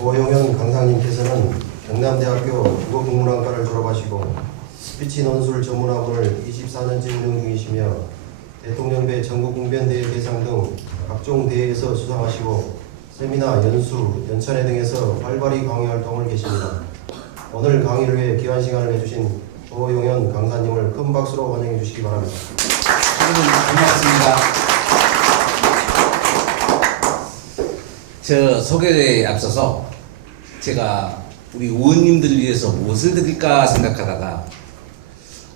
고용현 강사님께서는 경남대학교 국어국문학과를 졸업하시고 스피치 논술 전문학원을 24년째 운영 중이시며 대통령배 전국웅변대회 대상 등 각종 대회에서 수상하시고 세미나, 연수, 연찬회 등에서 활발히 강의 활동을 계십니다. 오늘 강의를 위해 귀한 시간을 내주신 고용현 강사님을 큰 박수로 환영해 주시기 바랍니다. 여러분 고맙습니다. 저 소개에 앞서서 제가 우리 의원님들을 위해서 무엇을 드릴까 생각하다가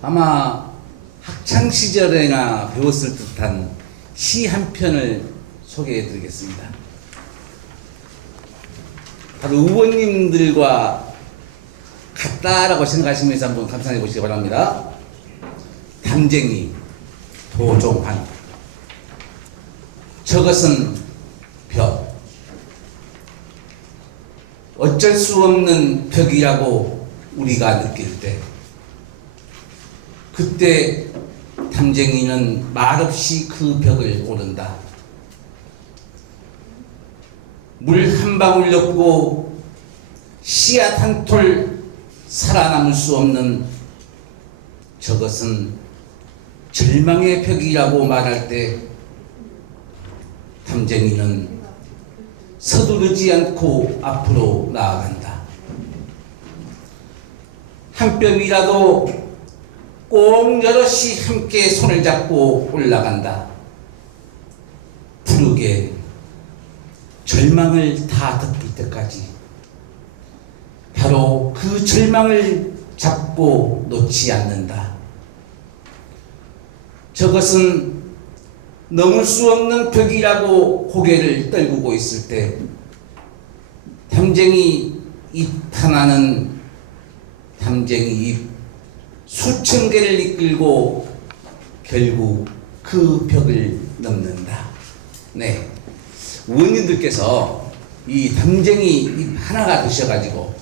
아마 학창 시절에나 배웠을 듯한 시 한 편을 소개해 드리겠습니다. 바로 의원님들과 같다라고 생각하시면서 한번 감상해 보시기 바랍니다. 담쟁이 도종환. 저것은 벽. 어쩔 수 없는 벽이라고 우리가 느낄 때 그때 담쟁이는 말없이 그 벽을 오른다. 물 한 방울 넣고 씨앗 한 톨 살아남을 수 없는 저것은 절망의 벽이라고 말할 때 담쟁이는 서두르지 않고 앞으로 나아간다. 한 뼘이라도 꼭 여럿이 함께 손을 잡고 올라간다. 부르게 절망을 다 덮을 때까지 바로 그 절망을 잡고 놓지 않는다. 저것은 넘을 수 없는 벽이라고 고개를 떨구고 있을 때 담쟁이 잎 하나는 담쟁이 잎 수천 개를 이끌고 결국 그 벽을 넘는다. 네, 의원님들께서 이 담쟁이 잎 하나가 되셔가지고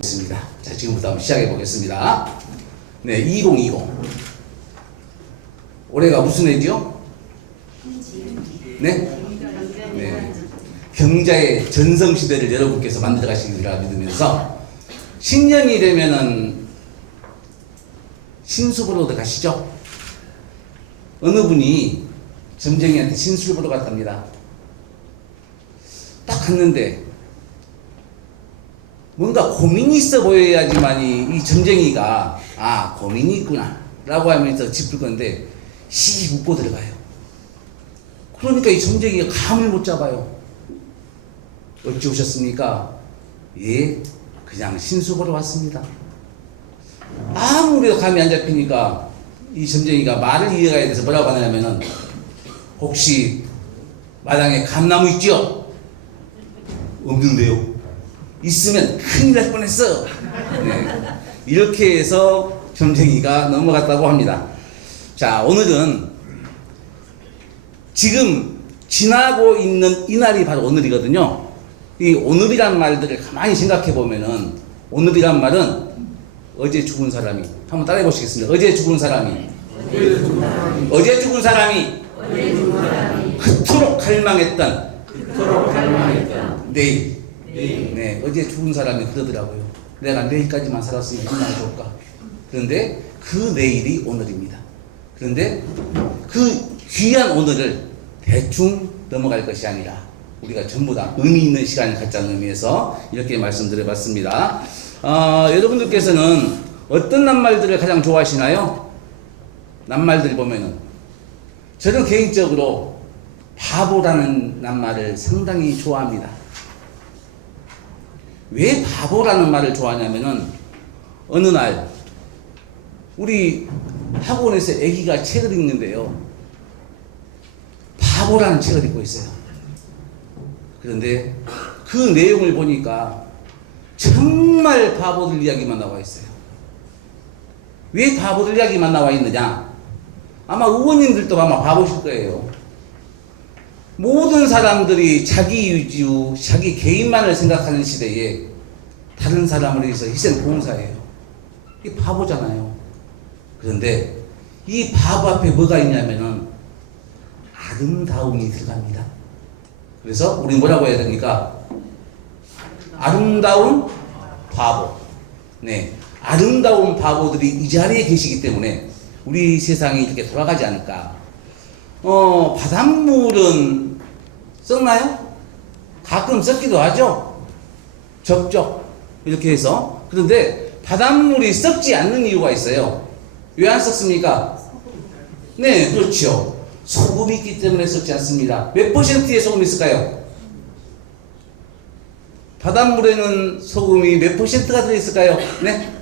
있습니다. 자, 지금부터 한번 시작해 보겠습니다. 네, 2020 올해가 무슨 해죠? 네? 네. 경자의 전성시대를 여러분께서 만들어 가시리라 믿으면서 신년이 되면은 신수보러 가시죠? 어느 분이 점쟁이한테 신수를 보러 갔답니다. 딱 갔는데 뭔가 고민이 있어 보여야지만이 이 점쟁이가 아 고민이 있구나 라고 하면서 짚을 건데 씩 웃고 들어가요. 그러니까 이 점쟁이가 감을 못 잡아요. 어찌 오셨습니까? 예, 그냥 신수 보러 왔습니다. 아무래도 감이 안 잡히니까 이 점쟁이가 말을 이어가야 돼서 뭐라고 하냐면은 혹시 마당에 감나무 있죠? 없는데요. 있으면 큰일 날 뻔했어. 네, 이렇게 해서 점쟁이가 넘어갔다고 합니다. 자, 오늘은 지금 지나고 있는 이날이 바로 오늘이거든요. 이 오늘이란 말들을 가만히 생각해 보면은 오늘이란 말은 어제 죽은 사람이 한번 따라해 보시겠습니다. 어제 죽은 사람이 어제 죽은 사람이 그토록 갈망했던 내일. 네, 어제 죽은 사람이 그러더라고요. 내가 내일까지만 살았으면 얼마나 좋을까. 그런데 그 내일이 오늘입니다. 그런데 그 귀한 오늘을 대충 넘어갈 것이 아니라 우리가 전부 다 의미 있는 시간을 갖자는 의미에서 이렇게 말씀드려봤습니다. 여러분들께서는 어떤 낱말들을 가장 좋아하시나요? 낱말들 보면은 저는 개인적으로 바보라는 낱말을 상당히 좋아합니다. 왜 바보라는 말을 좋아하냐면은 어느 날 우리 학원에서 아기가 책을 읽는데요. 바보라는 책을 읽고 있어요. 그런데 그 내용을 보니까 정말 바보들 이야기만 나와 있어요. 왜 바보들 이야기만 나와 있느냐? 아마 의원님들도 아마 바보실 거예요. 모든 사람들이 자기 유지유, 자기 개인만을 생각하는 시대에 다른 사람을 위해서 희생 봉사해요. 이게 바보잖아요. 그런데 이 바보 앞에 뭐가 있냐면은 아름다움이 들어갑니다. 그래서 우리 뭐라고 해야 됩니까? 아름다운 바보. 네. 아름다운 바보들이 이 자리에 계시기 때문에 우리 세상이 이렇게 돌아가지 않을까. 바닷물은 썩나요? 가끔 썩기도 하죠. 적적. 이렇게 해서. 그런데 바닷물이 썩지 않는 이유가 있어요. 왜 안 썩습니까? 네, 그렇죠. 소금이 있기 때문에 썩지 않습니다. 몇 퍼센트의 소금이 있을까요? 바닷물에는 소금이 몇 퍼센트가 들어있을까요? 네?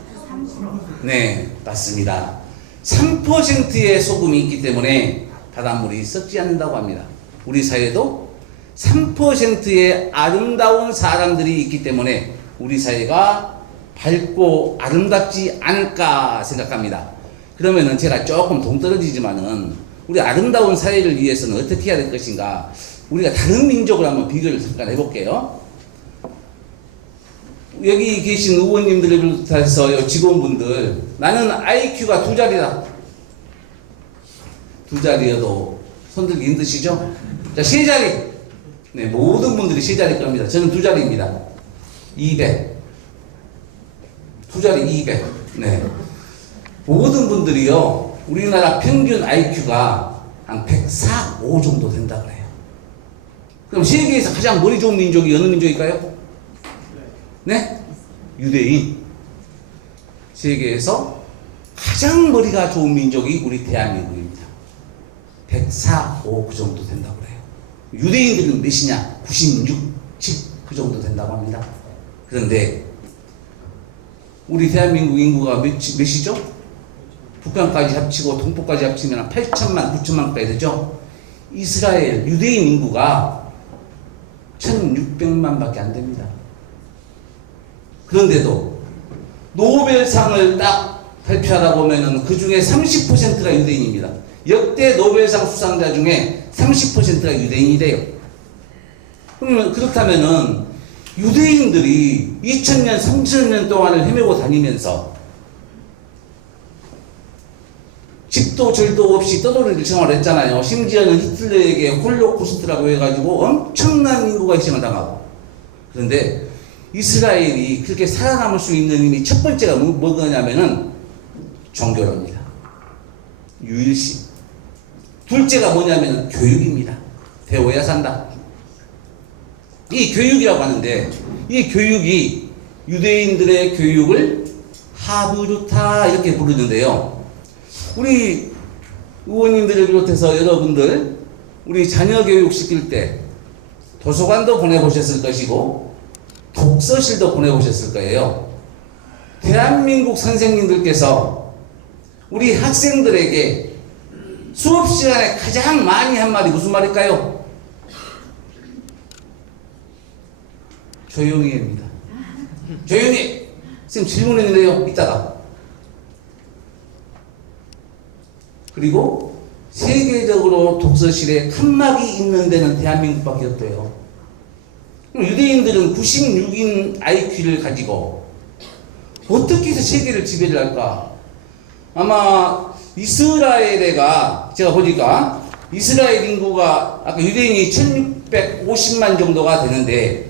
네, 맞습니다. 3%의 소금이 있기 때문에 바닷물이 썩지 않는다고 합니다. 우리 사회도 3%의 아름다운 사람들이 있기 때문에 우리 사회가 밝고 아름답지 않을까 생각합니다. 그러면은 제가 조금 동떨어지지만은 우리 아름다운 사회를 위해서는 어떻게 해야 될 것인가? 우리가 다른 민족을 한번 비교를 잠깐 해볼게요. 여기 계신 의원님들을 비롯해서 직원분들, 나는 IQ가 2자리다. 2자리여도 손들기 힘드시죠? 자, 3자리. 네, 모든 분들이 3자리일 겁니다. 저는 2자리입니다. 200. 2자리 200. 네. 모든 분들이요, 우리나라 평균 IQ가 한 104, 5 정도 된다 그래요. 그럼 세계에서 가장 머리 좋은 민족이 어느 민족일까요? 네? 유대인. 세계에서 가장 머리가 좋은 민족이 우리 대한민국입니다. 104, 5 그 정도 된다고 그래요. 유대인들은 몇이냐? 96, 7 그 정도 된다고 합니다. 그런데 우리 대한민국 인구가 몇이죠? 북한까지 합치고 동포까지 합치면 8천만, 9천만 가까이 되죠? 이스라엘 유대인 인구가 1600만 밖에 안 됩니다. 그런데도 노벨상을 딱 발표하다 보면은 그 중에 30%가 유대인입니다. 역대 노벨상 수상자 중에 30%가 유대인이 돼요. 그러면 그렇다면은 유대인들이 2000년, 3000년 동안을 헤매고 다니면서 집도 절도 없이 떠돌이를 생활했잖아요. 심지어는 히틀러에게 홀로코스트라고 해가지고 엄청난 인구가 희생을 당하고. 그런데 이스라엘이 그렇게 살아남을 수 있는 힘이 첫 번째가 뭐냐면은 종교입니다. 유일신. 둘째가 뭐냐면 교육입니다. 배워야 산다. 이 교육이라고 하는데 이 교육이 유대인들의 교육을 하브루타 이렇게 부르는데요. 우리 의원님들을 비롯해서 여러분들 우리 자녀 교육 시킬 때 도서관도 보내보셨을 것이고 독서실도 보내보셨을 거예요. 대한민국 선생님들께서 우리 학생들에게 수업 시간에 가장 많이 한 말이 무슨 말일까요? 조용히 합니다. 조용히! 선생님 질문했는데요. 이따가. 그리고 세계적으로 독서실에 칸막이 있는 데는 대한민국밖에 없대요. 유대인들은 96인 IQ를 가지고 어떻게 해서 세계를 지배를 할까? 아마 이스라엘에가 제가 보니까 이스라엘 인구가 아까 유대인이 1650만 정도가 되는데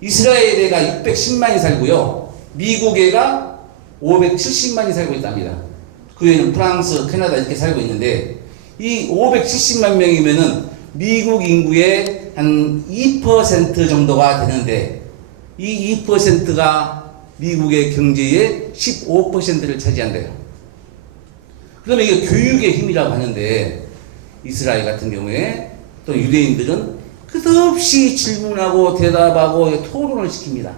이스라엘에가 610만이 살고요. 미국에가 570만이 살고 있답니다. 그 외에는 프랑스, 캐나다 이렇게 살고 있는데 이 570만 명이면은 미국 인구의 한 2% 정도가 되는데 이 2%가 미국의 경제의 15%를 차지한대요. 그러면 이게 교육의 힘이라고 하는데 이스라엘 같은 경우에 또 유대인들은 끝없이 질문하고 대답하고 토론을 시킵니다.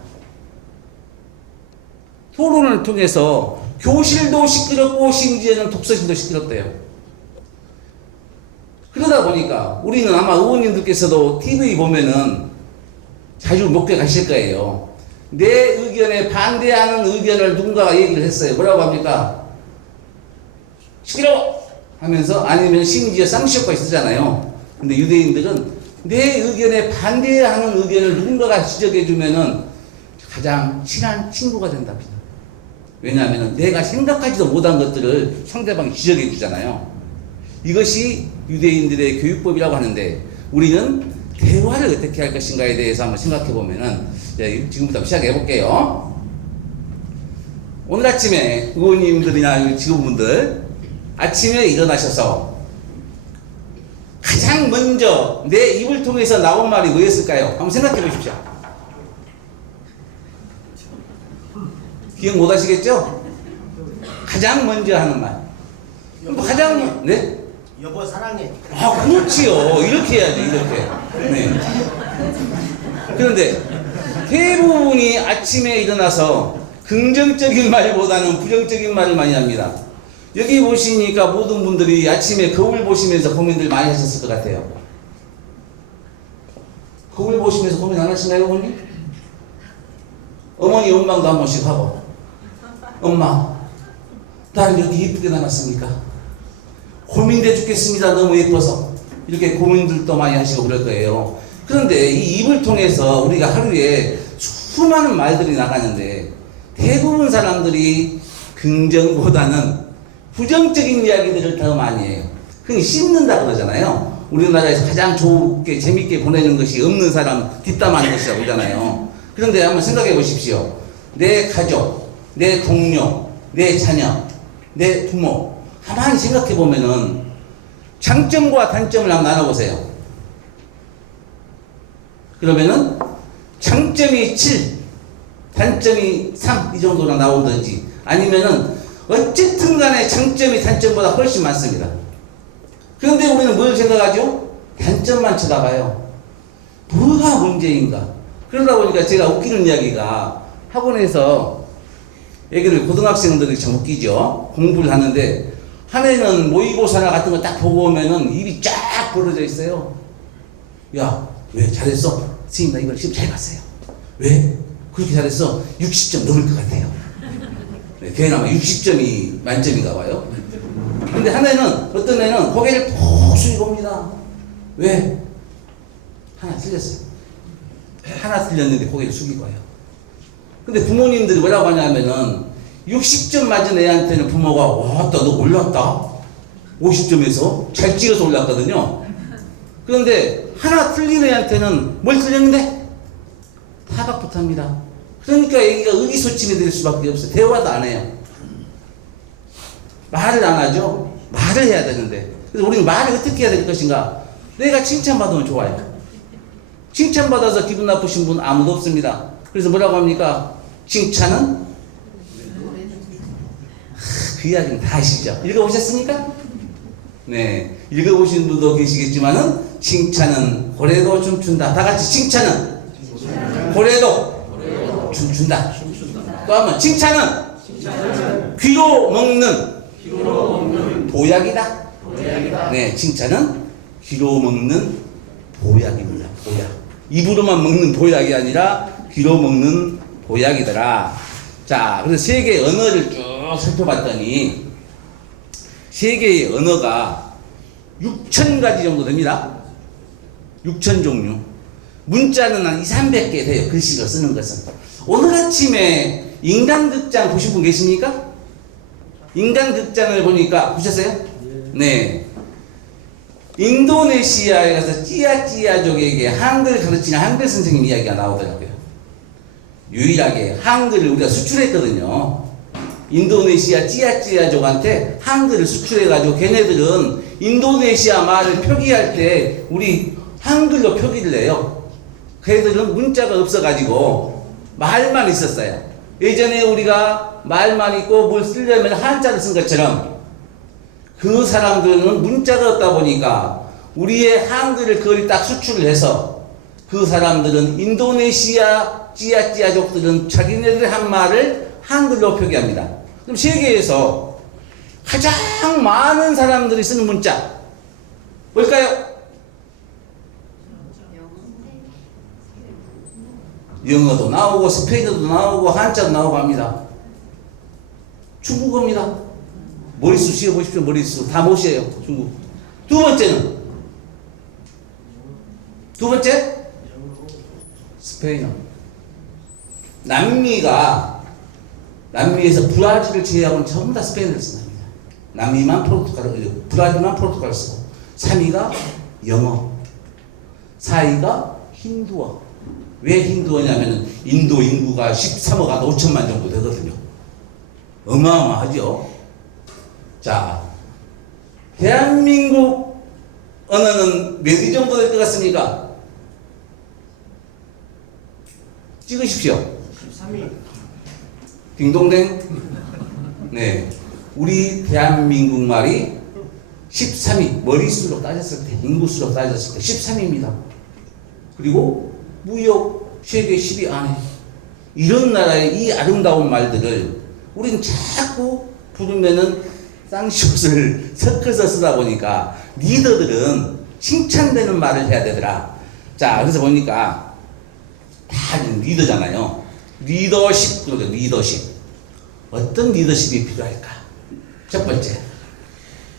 토론을 통해서 교실도 시끄럽고 심지어는 독서실도 시끄럽대요. 그러다 보니까 우리는 아마 의원님들께서도 TV 보면은 자주 목격하실 거예요. 내 의견에 반대하는 의견을 누군가가 얘기를 했어요. 뭐라고 합니까? 시끄러워! 하면서 아니면 심지어 쌍시효까지 쓰잖아요. 근데 유대인들은 내 의견에 반대하는 의견을 누군가가 지적해주면은 가장 친한 친구가 된답니다. 왜냐하면 내가 생각하지도 못한 것들을 상대방이 지적해 주잖아요. 이것이 유대인들의 교육법이라고 하는데 우리는 대화를 어떻게 할 것인가에 대해서 한번 생각해 보면은 지금부터 시작해 볼게요. 오늘 아침에 의원님들이나 직원분들 아침에 일어나셔서 가장 먼저 내 입을 통해서 나온 말이 뭐였을까요? 한번 생각해 보십시오. 기억 못 하시겠죠? 가장 먼저 하는 말. 가장, 네? 여보 사랑해. 아, 그렇지요. 이렇게 해야지, 이렇게. 네. 그런데 대부분이 아침에 일어나서 긍정적인 말보다는 부정적인 말을 많이 합니다. 여기 보시니까 모든 분들이 아침에 거울 보시면서 고민들 많이 하셨을 것 같아요. 거울 보시면서 고민 안 하시나요, 어머니? 어머니 원망도 한 번씩 하고, 엄마, 날 이렇게 예쁘게 나왔습니까? 고민돼 죽겠습니다. 너무 예뻐서. 이렇게 고민들도 많이 하시고 그럴 거예요. 그런데 이 입을 통해서 우리가 하루에 수많은 말들이 나가는데 대부분 사람들이 긍정보다는 부정적인 이야기들을 더 많이 해요. 흔히 씹는다 그러잖아요. 우리나라에서 가장 좋게 재밌게 보내는 것이 없는 사람 뒷담하는 것이라고 그러잖아요. 그런데 한번 생각해 보십시오. 내 가족, 내 동료, 내 자녀, 내 부모 가만히 생각해 보면은 장점과 단점을 한번 나눠보세요. 그러면은 장점이 7, 단점이 3 이 정도나 나오든지 아니면은 어쨌든 간에 장점이 단점보다 훨씬 많습니다. 그런데 우리는 뭘 생각하죠? 단점만 쳐다봐요. 뭐가 문제인가? 그러다 보니까 제가 웃기는 이야기가 학원에서 애기들 고등학생들이 참 웃기죠. 공부를 하는데 한 애는 모의고사나 같은 거 딱 보고 오면은 입이 쫙 벌어져 있어요. 야, 왜 잘했어? 선생님 나 이걸 시험 잘 봤어요. 왜? 그렇게 잘했어? 60점 넘을 것 같아요. 네, 걔는 아마 60점이 만점인가 봐요. 근데 한 애는, 어떤 애는 고개를 푹 숙이고 옵니다. 왜? 하나 틀렸어요. 하나 틀렸는데 고개를 숙이고 와요. 근데 부모님들이 뭐라고 하냐면은 60점 맞은 애한테는 부모가 왔다 너 올랐다 50점에서 잘 찍어서 올랐거든요. 그런데 하나 틀린 애한테는 뭘 틀렸는데? 타박부터 합니다. 그러니까 애기가 의기소침이 될 수밖에 없어요. 대화도 안 해요. 말을 안 하죠. 말을 해야 되는데. 그래서 우리는 말을 어떻게 해야 될 것인가? 내가 칭찬받으면 좋아요. 칭찬받아서 기분 나쁘신 분 아무도 없습니다. 그래서 뭐라고 합니까? 칭찬은? 그 이야기는 다 아시죠? 읽어보셨습니까? 네. 읽어보신 분도 계시겠지만은, 칭찬은 고래도 춤춘다. 다 같이 칭찬은? 고래도 춤춘다. 또 한번, 칭찬은? 귀로 먹는 보약이다. 네. 칭찬은 귀로 먹는 보약입니다. 보약. 입으로만 먹는 보약이 아니라 귀로 먹는 보약이더라. 자, 그래서 세계의 언어를 쭉 살펴봤더니 세계의 언어가 6,000가지 정도 됩니다. 6,000 종류. 문자는 한 200~300개 돼요. 글씨로 쓰는 것은. 오늘 아침에 인간극장 보신 분 계십니까? 인간극장을 보니까 보셨어요? 네. 인도네시아에 가서 찌야찌야족에게 한글 가르치는 한글 선생님 이야기가 나오더라고요. 유일하게 한글을 우리가 수출했거든요. 인도네시아 찌야찌야족한테 한글을 수출해가지고 걔네들은 인도네시아 말을 표기할 때 우리 한글로 표기를 해요. 걔네들은 문자가 없어가지고 말만 있었어요. 예전에 우리가 말만 있고 뭘 쓰려면 한자를 쓴 것처럼 그 사람들은 문자가 없다 보니까 우리의 한글을 그걸 딱 수출을 해서 그 사람들은 인도네시아 찌야찌야족들은 자기네들의 한 말을 한글로 표기합니다. 그럼 세계에서 가장 많은 사람들이 쓰는 문자 뭘까요? 영어도 나오고 스페인어도 나오고 한자도 나오고 합니다. 중국어입니다. 머릿수 씌워보십시오. 머릿수 다 못이에요. 중국. 두 번째는 두 번째 스페인어. 남미에서 브라질을 제외하고는 전부 다 스페인어를 씁니다. 남미만 포르투갈을, 브라질만 포르투갈을 쓰고 3위가 영어, 4위가 힌두어. 왜 힌두어냐면 인도 인구가 13억 한 5천만 정도 되거든요. 어마어마하죠. 자, 대한민국 언어는 몇 위 정도 될 것 같습니까? 찍으십시오. 13위. 딩동댕. 네. 우리 대한민국 말이 13위, 머리수로 따졌을 때, 인구수로 따졌을 때 13위입니다. 그리고 무역 세계 10위 안에. 이런 나라의 이 아름다운 말들을 우리는 자꾸 부르면은 쌍시옷을 섞어서 쓰다 보니까 리더들은 칭찬되는 말을 해야 되더라. 자, 그래서 보니까 다 리더잖아요. 리더십, 그러죠. 리더십. 어떤 리더십이 필요할까? 첫 번째,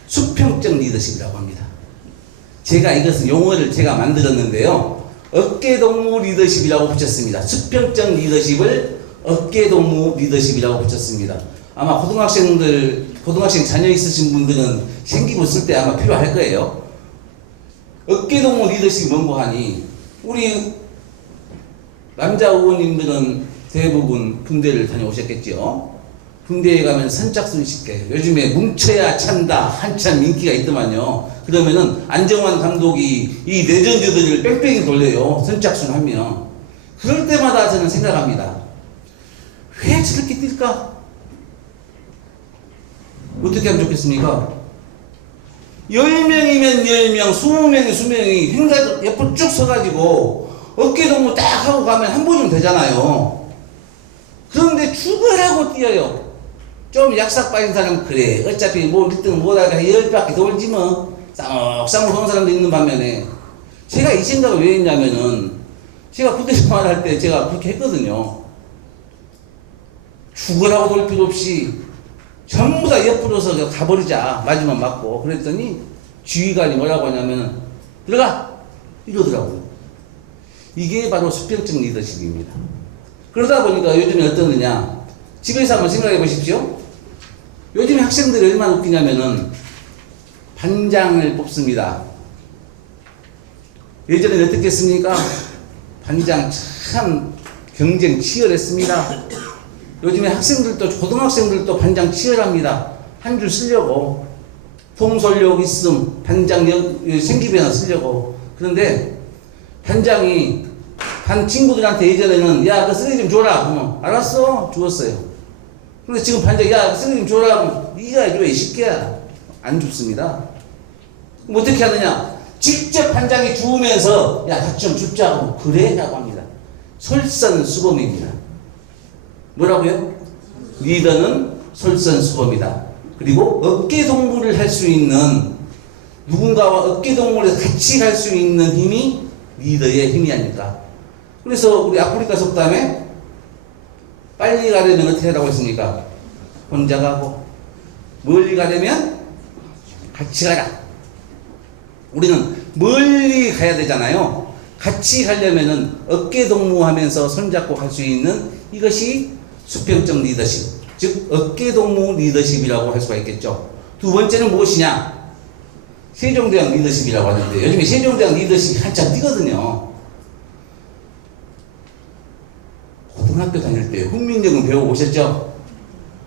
수평적 리더십이라고 합니다. 제가 이것은 용어를 제가 만들었는데요. 어깨동무 리더십이라고 붙였습니다. 수평적 리더십을 어깨동무 리더십이라고 붙였습니다. 아마 고등학생 자녀 있으신 분들은 생기고 있을 때 아마 필요할 거예요. 어깨동무 리더십이 뭔고 하니, 우리 남자 의원님들은 대부분 군대를 다녀오셨겠죠. 군대에 가면 선착순 쉽게, 요즘에 뭉쳐야 찬다 한참 인기가 있더만요. 그러면은 안정환 감독이 이 레전드들을 뺑뺑이 돌려요. 선착순 하면. 그럴 때마다 저는 생각합니다. 왜 저렇게 뛸까? 어떻게 하면 좋겠습니까? 10명이면 10명, 20명이 20명이 횡단 옆으로 쭉 서가지고 어깨동무 딱 하고 가면 한 번이면 되잖아요. 그런데 죽으라고 뛰어요. 좀 약삭 빠진 사람, 그래 어차피 뭐 1등 못하다가 10바퀴 돌지 뭐, 쌍옥쌍옥 하는 사람도 있는 반면에, 제가 이 생각을 왜 했냐면은 제가 군대 생활할 때 제가 그렇게 했거든요. 죽으라고 돌 필요 없이 전부 다 옆으로서 가버리자, 맞으면 맞고. 그랬더니 지휘관이 뭐라고 하냐면 들어가 이러더라고요. 이게 바로 수평적 리더십입니다. 그러다 보니까 요즘에 어떠느냐, 집에서 한번 생각해 보십시오. 요즘에 학생들이 얼마나 웃기냐면은 반장을 뽑습니다. 예전에 어떻게 했습니까? 반장 참 경쟁 치열했습니다. 요즘에 학생들도, 고등학생들도 반장 치열합니다. 한 줄 쓰려고. 통솔력 있음, 반장 생기비나 쓰려고. 그런데 반장이 반 친구들한테 예전에는 야, 그 쓰레기 좀 줘라. 그러면 알았어. 주었어요. 근데 지금 반장이 야, 그 쓰레기 좀 줘라. 그러면 네가 해줘, 이 새끼야. 안 줍습니다. 그럼 어떻게 하느냐? 직접 반장이 주우면서 야, 같이 좀 줍자고. 그래? 라고 합니다. 솔선수범입니다. 뭐라고요? 리더는 솔선수범이다. 그리고 어깨동무를 할 수 있는, 누군가와 어깨동무를 같이 갈 수 있는 힘이 리더의 힘이 아닐까. 그래서 우리 아프리카 속담에 빨리 가려면 어떻게 하라고 했습니까? 혼자 가고, 멀리 가려면 같이 가라. 우리는 멀리 가야 되잖아요. 같이 가려면은 어깨동무하면서 손잡고 갈 수 있는, 이것이 수평적 리더십, 즉 어깨동무 리더십이라고 할 수가 있겠죠. 두 번째는 무엇이냐? 세종대왕 리더십이라고 하는데, 요즘에 세종대왕 리더십이 한참 뛰거든요. 고등학교 다닐 때 훈민정음 배워보셨죠?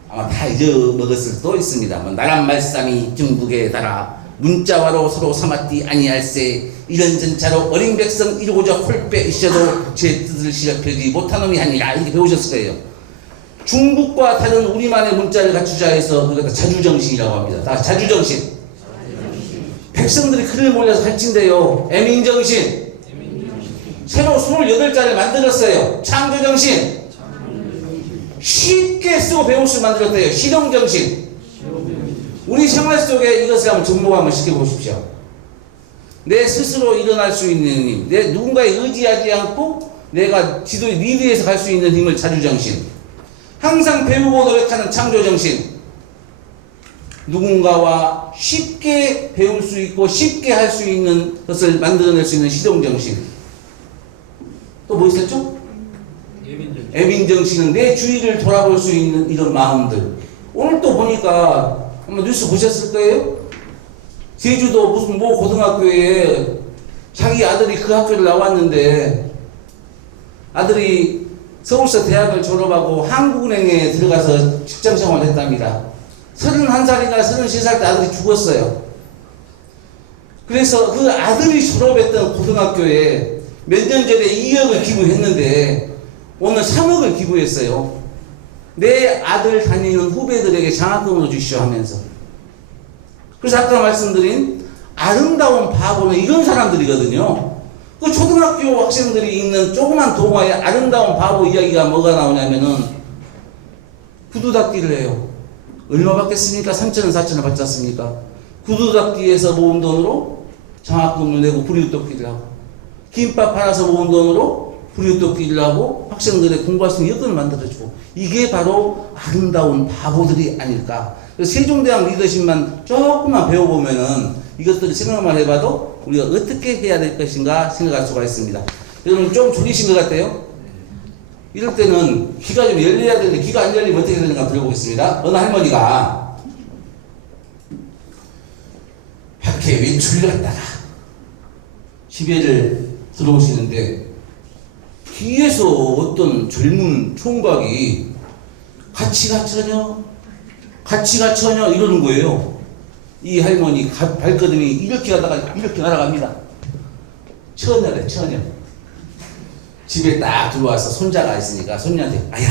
아마 다 잊어먹었을 수도 있습니다. 뭐 나란 말씀이 중국에 달아 문자와로 서로 삼았디 아니할세, 이런 전차로 어린 백성 이루고자 홀빼 있어도 제 뜻을 실현하지 못한 놈이 아니라, 이렇게 배우셨을 거예요. 중국과 다른 우리만의 문자를 갖추자 해서 그러니까 자주정신이라고 합니다. 다 자주정신. 백성들이 큰일 몰려서 가르친대요. 애민정신. 새로 28자를 만들었어요. 창조정신. 쉽게 쓰고 배울 수 만들었대요. 실용정신. 우리 생활 속에 이것을 한번 접목 한번 시켜보십시오. 내 스스로 일어날 수 있는 힘, 내 누군가에 의지하지 않고 내가 지도의 리드에서 갈 수 있는 힘을 자주정신. 항상 배우고 노력하는 창조정신. 누군가와 쉽게 배울 수 있고 쉽게 할 수 있는 것을 만들어낼 수 있는 실용정신. 또 뭐 있었죠? 애민정신은 내 주위를 돌아볼 수 있는 이런 마음들. 오늘 또 보니까 아마 뉴스 보셨을 거예요? 제주도 무슨 뭐 고등학교에 자기 아들이 그 학교를 나왔는데 아들이 서울서 대학을 졸업하고 한국은행에 들어가서 직장생활을 했답니다. 31살인가 33살 때 아들이 죽었어요. 그래서 그 아들이 졸업했던 고등학교에 몇 년 전에 2억을 기부했는데 오늘 3억을 기부했어요. 내 아들 다니는 후배들에게 장학금으로 주시오 하면서. 그래서 아까 말씀드린 아름다운 바보는 이런 사람들이거든요. 그 초등학교 학생들이 읽는 조그만 동화에 아름다운 바보 이야기가 뭐가 나오냐면은 구두 닦기를 해요. 얼마 받겠습니까? 3,000원, 4,000원 받지 않습니까? 구두 닦기에서 모은 돈으로 장학금을 내고 부리웃돕기를 하고, 김밥 팔아서 모은 돈으로 부리웃돕기를 하고 학생들의 공부할 수 있는 여건을 만들어주고, 이게 바로 아름다운 바보들이 아닐까. 그래서 세종대왕 리더십만 조금만 배워보면은 이것들을 생각만 해봐도 우리가 어떻게 해야 될 것인가 생각할 수가 있습니다. 여러분 좀 졸리신 것 같아요? 이럴 때는 귀가 좀 열려야 되는데 귀가 안 열리면 어떻게 되는가 들어보겠습니다. 어느 할머니가 밖에 외출을 갔다가 집에를 들어오시는데 뒤에서 어떤 젊은 총각이 같이 가처녀 이러는 거예요. 이 할머니 발걸음이 이렇게 가다가 이렇게 날아갑니다. 처녀래, 처녀. 집에 딱 들어와서 손자가 있으니까 손녀한테, 아야,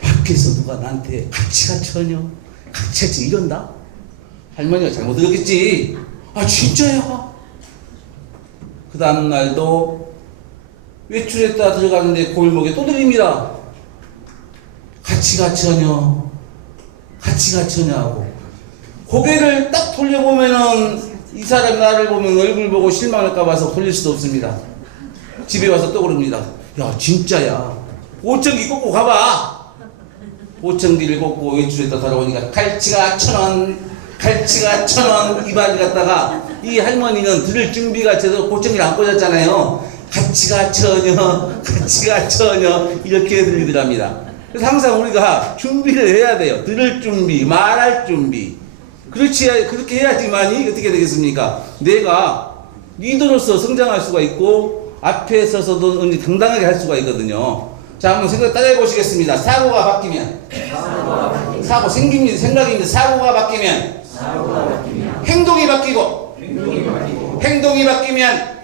밖에서 누가 나한테 같이 가처녀 이런다? 할머니가 잘못 들었겠지. 아, 진짜야. 그 다음날도 외출했다 들어가는데 골목에 또 들립니다. 같이 가처녀 하고, 고개를 딱 돌려보면은 이 사람이 나를 보면 얼굴 보고 실망할까 봐서 돌릴 수도 없습니다. 집에 와서 또 그럽니다. 야, 진짜야. 오천기 꽂고 가봐. 오천기를 꽂고 외출했다 돌아오니까 갈치가 1,000원 이발을 갖다가 이 할머니는 들을 준비가 제대로 오천기를 안 꽂았잖아요. 같이가 처녀 이렇게 들리더랍니다. 그래서 항상 우리가 준비를 해야 돼요. 들을 준비, 말할 준비. 그렇게 해야지만이 어떻게 되겠습니까? 내가 리더로서 성장할 수가 있고 앞에 서서도 언제 당당하게 할 수가 있거든요. 자, 한번 따라해 보시겠습니다. 사고가 바뀌면 생각입니다. 사고가 바뀌면 행동이 바뀌고 행동이 바뀌면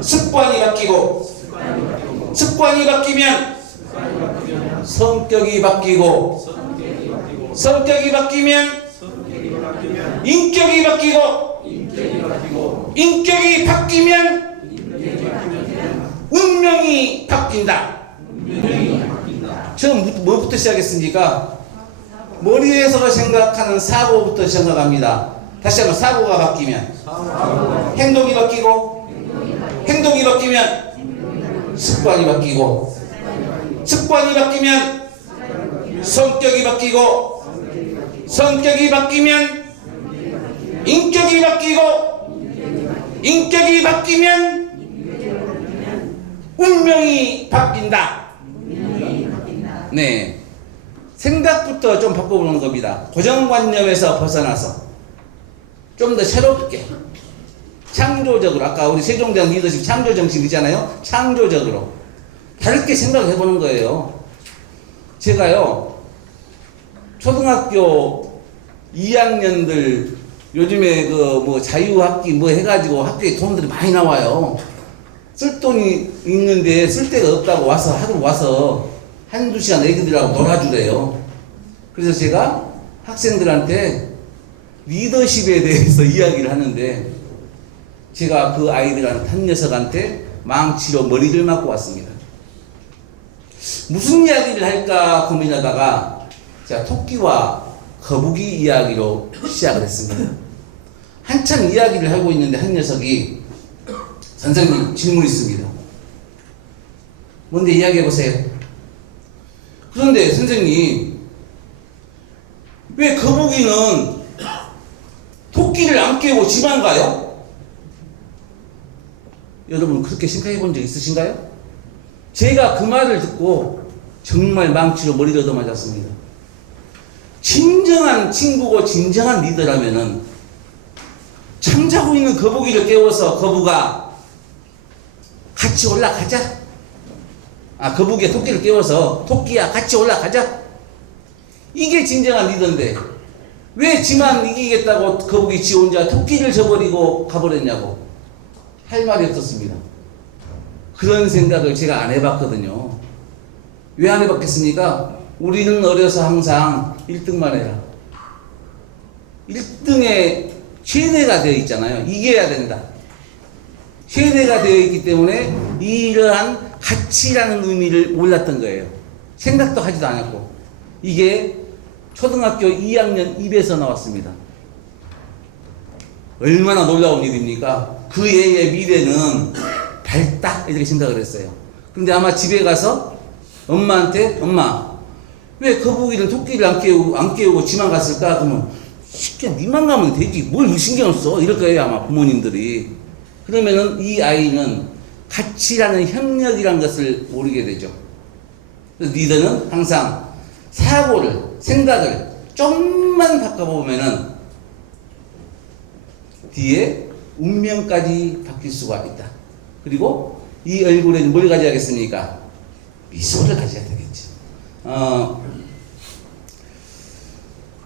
습관이 바뀌고 습관이 바뀌면 성격이 바뀌고 성격이 바뀌면 인격이 바뀌고 인격이 바뀌면 운명이 바뀐다. 처음 뭐부터 시작했습니까? 머리에서 생각하는 사고부터 생각합니다. 다시 한번 사고가 바뀌면 행동이 바뀌고 행동이 바뀌면 습관이 바뀌고 습관이 바뀌면 성격이 바뀌고 성격이 바뀌면 인격이 바뀌고 인격이 바뀌면 운명이 바뀐다. 네, 생각부터 좀 바꿔보는 겁니다. 고정관념에서 벗어나서 좀 더 새롭게 창조적으로, 아까 우리 세종대왕 리더십 창조정신이잖아요. 창조적으로 다르게 생각해 보는 거예요. 제가요, 초등학교 2학년들 요즘에 자유학기 해가지고 학교에 돈들이 많이 나와요. 쓸 돈이 있는데 쓸 데가 없다고 하루 와서 한두 시간 애기들하고 놀아주래요. 그래서 제가 학생들한테 리더십에 대해서 이야기를 하는데 제가 그 아이들한테 한 녀석한테 망치로 머리를 맞고 왔습니다. 무슨 이야기를 할까 고민하다가 제가 토끼와 거북이 이야기로 시작을 했습니다. 한참 이야기를 하고 있는데 한 녀석이 선생님 질문 있습니다. 뭔데 이야기해 보세요. 그런데 선생님 왜 거북이는 토끼를 안 깨고 집 안 가요? 여러분 그렇게 생각해 본 적 있으신가요? 제가 그 말을 듣고 정말 망치로 머리를 얻어맞았습니다. 진정한 친구고 진정한 리더라면은 잠자고 있는 거북이를 깨워서 거북아 같이 올라가자. 거북이가 토끼를 깨워서 토끼야 같이 올라가자. 이게 진정한 리더인데 왜 지만 이기겠다고 거북이 지 혼자 토끼를 저버리고 가버렸냐고. 할 말이 없었습니다. 그런 생각을 제가 안 해봤거든요. 왜 안 해봤겠습니까? 우리는 어려서 항상 1등만 해라. 1등에 최대가 되어 있잖아요. 이겨야 된다. 최대가 되어 있기 때문에 이러한 가치라는 의미를 몰랐던 거예요. 생각도 하지도 않았고. 이게 초등학교 2학년 입에서 나왔습니다. 얼마나 놀라운 일입니까? 그 애의 미래는 밝다 이렇게 생각을 했어요. 그런데 아마 집에 가서 엄마한테 엄마 왜 거북이는 토끼를 안 깨우고 지만 갔을까? 그러면 쉽게 니만 가면 되지 뭘 신경을 써 이럴 거예요 아마 부모님들이. 그러면은 이 아이는 가치라는 협력이라는 것을 모르게 되죠. 그래서 리더는 항상 사고를 생각을 좀만 바꿔보면은 뒤에 운명까지 바뀔 수가 있다. 그리고 이 얼굴에는 뭘 가져야겠습니까? 미소를 가져야 되겠죠.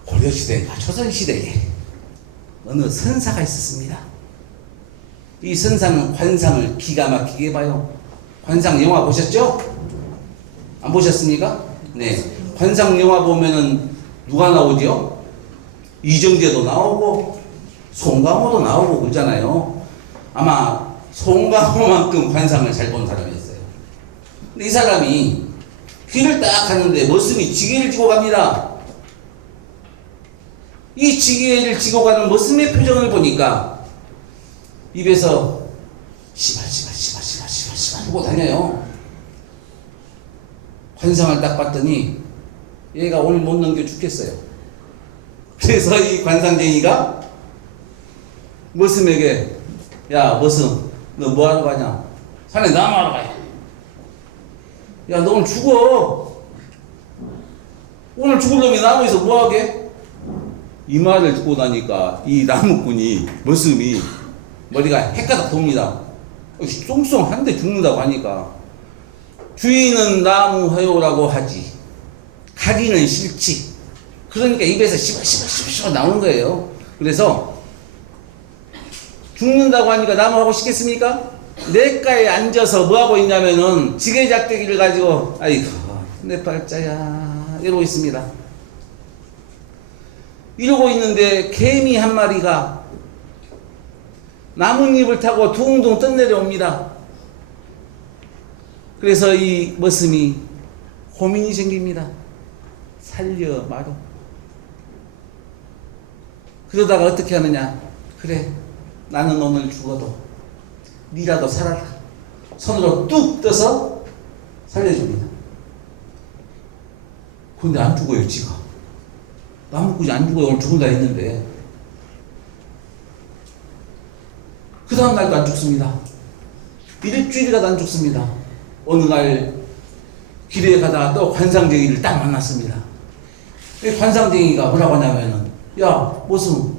고려시대가 조선시대에 어느 선사가 있었습니다. 이 선사는 관상을 기가 막히게 봐요. 관상 영화 보셨죠? 안 보셨습니까? 네. 관상 영화 보면은 누가 나오죠? 이정재도 나오고 송강호도 나오고 그러잖아요. 아마 송강호만큼 관상을 잘 본 사람이었어요. 근데 이 사람이 길을 딱 가는데 머슴이 지게를 지고 갑니다. 이 지게를 지고 가는 머슴의 표정을 보니까 입에서 시발 하고 다녀요. 관상을 딱 봤더니 얘가 오늘 못 넘겨 죽겠어요. 그래서 이 관상쟁이가 머슴에게 야 머슴 너 뭐하러 가냐? 산에 나무하러 가요. 야 너 오늘 죽어. 오늘 죽을 놈이 나무에서 뭐하게? 이 말을 듣고 나니까 이 나무꾼이 머슴이 머리가 헷가닥 돕니다. 쏭쏭한데 죽는다고 하니까 주인은 나무하요라고 하지 가기는 싫지. 그러니까 입에서 시발 나오는 거예요. 그래서 죽는다고 하니까 나무하고 싶겠습니까? 냇가에 앉아서 뭐하고 있냐면은 지게작대기를 가지고 아이고 내 팔자야 이러고 있습니다. 이러고 있는데 개미 한 마리가 나뭇잎을 타고 둥둥 떠내려옵니다. 그래서 이 머슴이 고민이 생깁니다. 살려 말어. 그러다가 어떻게 하느냐? 그래 나는 오늘 죽어도 니라도 살아라. 손으로 뚝 떠서 살려줍니다. 근데 안 죽어요 지가. 나무꾼이 안 죽어요. 오늘 죽은다 했는데 그 다음 날도 안 죽습니다. 일주일이 가도 안 죽습니다. 어느 날 길에 가다가 또 관상쟁이를 딱 만났습니다. 이 관상쟁이가 뭐라고 하냐면은 야 머슴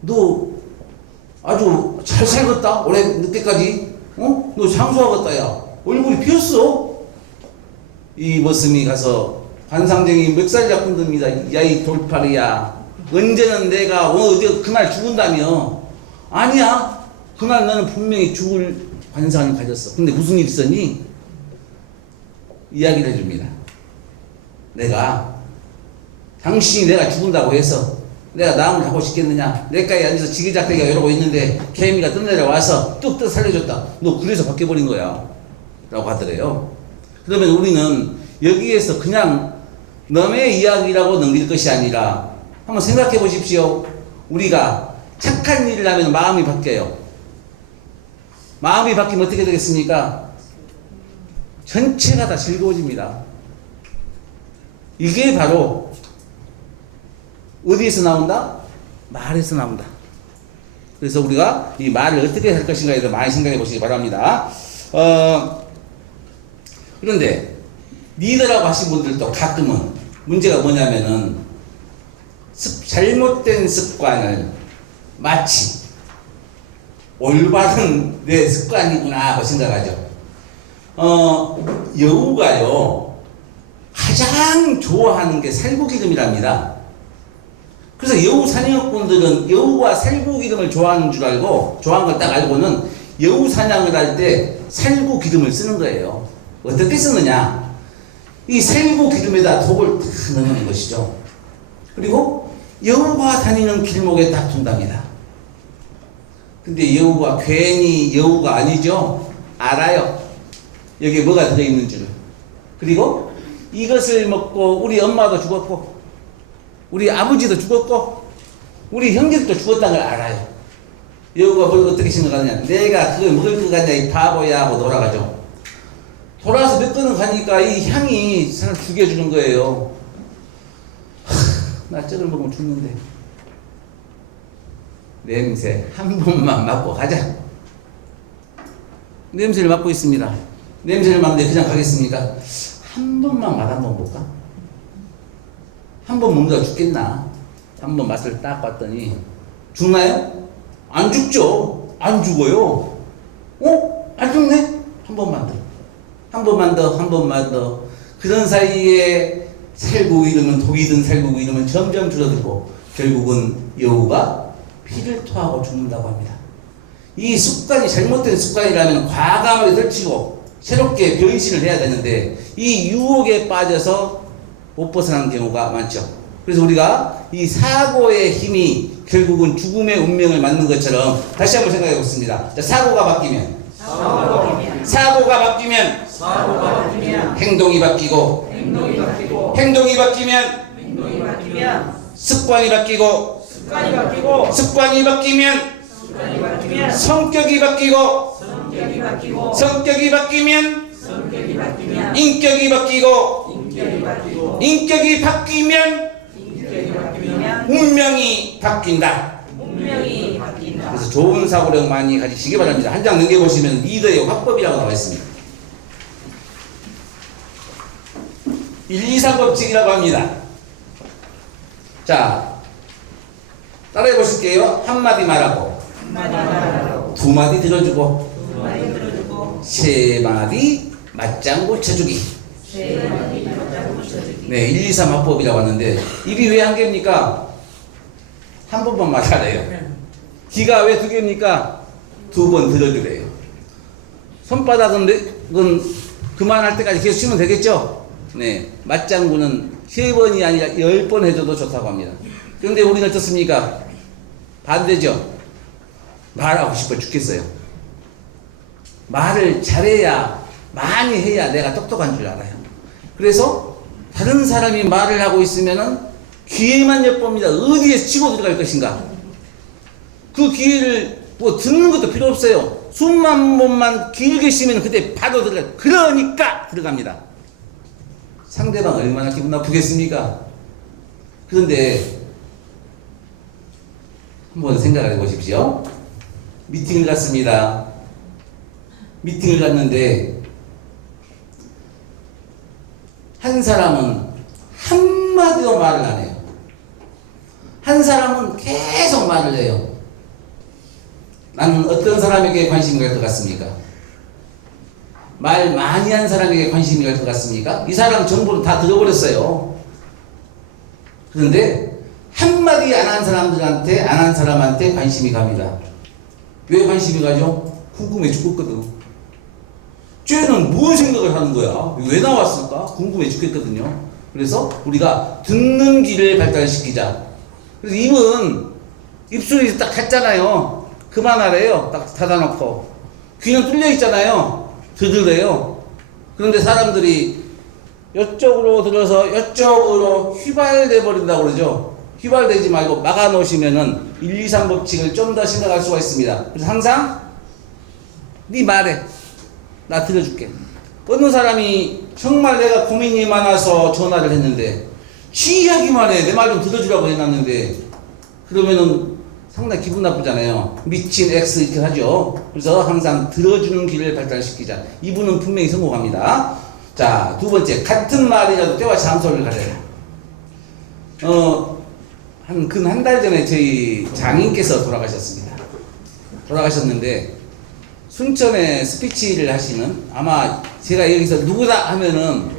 너 아주 잘 살겠다 올해 늦게까지 너 장수하겠다 야 얼굴이 피었어. 이 머슴이 가서 관상쟁이 멱살 잡고 듭니다. 야 이 돌팔이야 언제는 내가 어제 그날 죽은다며. 아니야 그날 너는 분명히 죽을 관상을 가졌어. 근데 무슨 일 있었니? 이야기를 해줍니다. 당신이 내가 죽은다고 해서 내가 나무를 하고 싶겠느냐? 냇가에 앉아서 지게작대기가 이러고 있는데 개미가 떠내려와서 뚝 떠서 살려줬다. 너 그래서 바뀌어버린 거야 라고 하더래요. 그러면 우리는 여기에서 그냥 남의 이야기라고 넘길 것이 아니라 한번 생각해 보십시오. 우리가 착한 일을 하면 마음이 바뀌어요. 마음이 바뀌면 어떻게 되겠습니까? 전체가 다 즐거워집니다. 이게 바로 어디에서 나온다? 말에서 나온다. 그래서 우리가 이 말을 어떻게 할 것인가에 대해서 많이 생각해 보시기 바랍니다. 그런데 리더라고 하신 분들도 가끔은 문제가 뭐냐면은 잘못된 습관을 마치 올바른 내 습관이구나 하고 생각하죠. 여우가요, 가장 좋아하는 게 살구기름이랍니다. 그래서 여우 사냥꾼들은 여우가 살구기름을 좋아하는 줄 알고, 좋아하는 걸 딱 알고는 여우 사냥을 할 때 살구기름을 쓰는 거예요. 어떻게 쓰느냐? 이 살구기름에다 독을 다 넣는 것이죠. 그리고 여우가 다니는 길목에 딱 둔답니다. 근데 여우가 괜히 여우가 아니죠. 알아요. 여기에 뭐가 들어있는 줄. 그리고 이것을 먹고 우리 엄마도 죽었고 우리 아버지도 죽었고 우리 형제도 죽었다는 걸 알아요. 여우가 뭘 어떻게 생각하느냐. 내가 그걸 먹을 것 같냐 이 바보야 하고 돌아가죠. 돌아와서 몇 번은 가니까 이 향이 사람 죽여주는 거예요. 나 저걸 먹으면 죽는데. 냄새 한 번만 맡고 가자. 냄새를 맡고 있습니다. 냄새를 맡는데 그냥 가겠습니까? 한 번만 맛 한번 볼까? 한 번 먹는다 죽겠나? 한 번 맛을 딱 봤더니 죽나요? 안 죽죠. 안 죽어요. 안 죽네? 한 번만 더. 한 번만 더. 한 번만 더. 그런 사이에 살구 이름은 독이 든 살구 이름은 점점 줄어들고 결국은 여우가 피를 토하고 죽는다고 합니다. 이 습관이 잘못된 습관이라면 과감하게 들치고 새롭게 변신을 해야 되는데 이 유혹에 빠져서 못 벗어나는 경우가 많죠. 그래서 우리가 이 사고의 힘이 결국은 죽음의 운명을 맞는 것처럼 다시 한번 생각해 보겠습니다. 자, 사고가 바뀌면 행동이 바뀌고 행동이 바뀌면 습관이 바뀌고 습관이 바뀌면 성격이 바뀌고 성격이 바뀌면 인격이 바뀌고 인격이 바뀌면 운명이 바뀐다. 그래서 좋은 사고력 많이 가지시기 바랍니다. 한 장 넘겨보시면 리더의 화법이라고 나와 있습니다. 1, 2, 3법칙이라고 합니다. 자, 따라해 보실게요. 한마디 말하고 두 마디 들어주고 세 마디 맞장구 쳐주기. 네, 1, 2, 3 화법이라고 하는데 입이 왜 한 개입니까? 한 번만 말하래요. 귀가 왜 두 개입니까? 두 번 들어주래요. 손바닥은 그만할 때까지 계속 치면 되겠죠? 네, 맞장구는 3번이 아니라 10번 해줘도 좋다고 합니다. 그런데 우리는 어떻습니까? 반대죠. 말하고 싶어 죽겠어요. 말을 잘해야, 많이 해야 내가 똑똑한 줄 알아요. 그래서 다른 사람이 말을 하고 있으면은 귀에만 엿봅니다. 어디에 치고 들어갈 것인가. 그 기회를 뭐 듣는 것도 필요 없어요. 숨만 번만 길게 쉬면 그때 바로 들어가요. 그러니까 들어갑니다. 상대방 얼마나 기분 나쁘겠습니까? 그런데 한번 생각을 해보십시오. 미팅을 갔습니다. 미팅을 갔는데 한 사람은 한마디도 말을 안 해요. 한 사람은 계속 말을 해요. 나는 어떤 사람에게 관심이 갈 것 같습니까? 말 많이 한 사람에게 관심이 갈 것 같습니까? 이 사람 정보를 다 들어버렸어요. 그런데 한마디 안 한 사람들한테, 안 한 사람한테 관심이 갑니다. 왜 관심이 가죠? 궁금해 죽겠거든. 쟤는 무슨 생각을 하는 거야? 왜 나왔을까? 궁금해 죽겠거든요. 그래서 우리가 듣는 귀를 발달시키자. 그래서 입은 입술이 딱 닫잖아요. 그만하래요. 딱 닫아놓고. 귀는 뚫려 있잖아요. 들으래요. 그런데 사람들이 이쪽으로 들어서 이쪽으로 휘발돼 버린다고 그러죠. 휘발되지 말고 막아 놓으시면은 1, 2, 3 법칙을 좀 더 생각할 수가 있습니다. 그래서 항상 네 말해. 나 들어줄게. 어느 사람이 정말 내가 고민이 많아서 전화를 했는데 지 이야기만 해. 내 말 좀 들어주라고 해놨는데 그러면은 상당히 기분 나쁘잖아요. 미친 X 이렇게 하죠. 그래서 항상 들어주는 귀를 발달시키자. 이분은 분명히 성공합니다. 자, 두 번째, 같은 말이라도 때와 장소를 가려라. 한 달 전에 저희 장인께서 돌아가셨습니다. 돌아가셨는데 순천에 스피치를 하시는, 아마 제가 여기서 누구다 하면은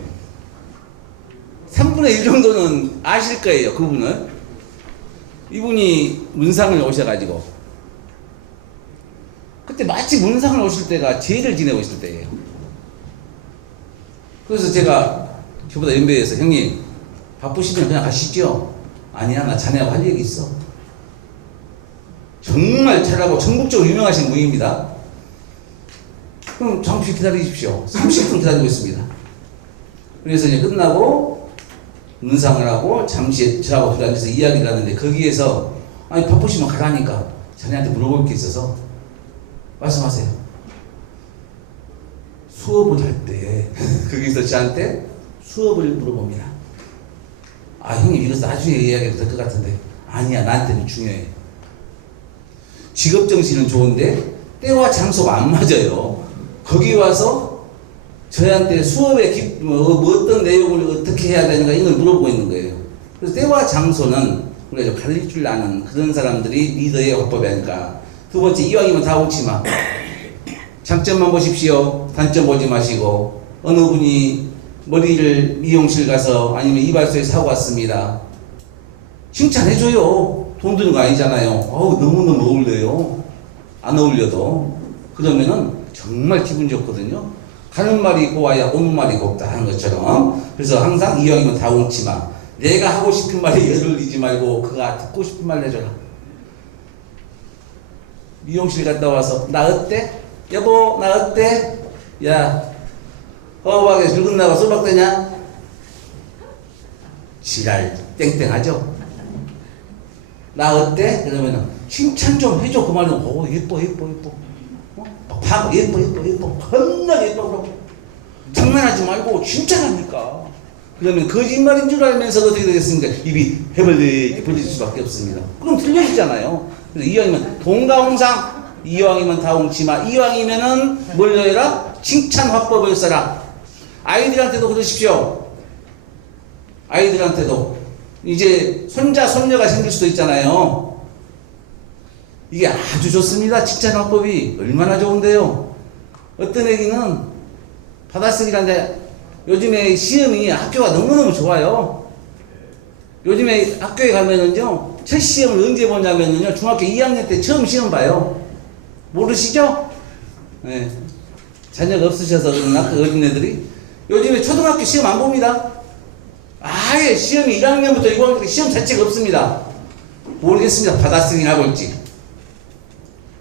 3분의 1 정도는 아실 거예요. 그분을. 이분이 문상을 오셔가지고 그때 마치 문상을 오실 때가 제를 지내고 있을 때예요. 그래서 제가 저보다 연배해서 형님 바쁘시면 그냥 가시죠. 아니야, 나 자네하고 할 얘기 있어. 정말 잘하고 전국적으로 유명하신 분입니다. 그럼 잠시 기다리십시오. 30분 기다리고 있습니다. 그래서 이제 끝나고 문상을 하고 잠시 저하고 둘이 앉아서 이야기를 하는데, 거기에서 아니 바쁘시면 가라니까 자네한테 물어볼 게 있어서 말씀하세요. 수업을 할 때 거기서 저한테 수업을 물어봅니다. 아 형님 이거 나중에 이야기해도 될 것 같은데, 아니야 나한테는 중요해. 직업정신은 좋은데 때와 장소가 안 맞아요. 거기 와서 저한테 수업의 어떤 내용을 어떻게 해야 되는가 이걸 물어보고 있는 거예요. 그래서 때와 장소는 우리가 좀 가릴 줄 아는 그런 사람들이 리더의 화법이 아닐까. 두 번째, 이왕이면 다 옳지 마. 장점만 보십시오. 단점 보지 마시고. 어느 분이 머리를 미용실 가서 아니면 이발소에 사고 왔습니다. 칭찬해줘요. 돈 드는 거 아니잖아요. 어우, 너무너무 어울려요. 안 어울려도. 그러면은 정말 기분 좋거든요. 가는 말이 고와야 오는 말이 곱다 하는 것처럼. 그래서 항상 이왕이면 다 옳지 마. 내가 하고 싶은 말에 열을리지 말고 그가 듣고 싶은 말 해줘라. 미용실 갔다 와서 나 어때? 여보 나 어때? 야 허하게 늙은 나가 소박되냐? 지랄 땡땡하죠? 나 어때? 그러면은 칭찬 좀 해줘. 그 말은 예뻐 봐 예뻐 겁나 예뻐. 장난하지 말고 칭찬합니까? 그러면 거짓말인 줄 알면서 어떻게 되겠습니까? 입이 해벌리 벌릴 수밖에 없습니다. 그럼 틀려지잖아요. 그래서 이왕이면 동가홍상, 이왕이면 다 옹치마, 이왕이면은 뭘 해라? 칭찬 화법을 써라. 아이들한테도 그러십시오. 아이들한테도 이제 손자 손녀가 생길 수도 있잖아요. 이게 아주 좋습니다. 칭찬 화법이 얼마나 좋은데요. 어떤 애기는 받아쓰기란데 요즘에 시험이 학교가 너무너무 좋아요. 요즘에 학교에 가면은요, 첫 시험을 언제 보냐면은요, 중학교 2학년 때 처음 시험 봐요. 모르시죠? 네. 자녀가 없으셔서 그러나, 그 어린애들이. 요즘에 초등학교 시험 안 봅니다. 아예 시험이 1학년부터 6학년 때 시험 자체가 없습니다. 모르겠습니다. 받아쓰기나 볼지.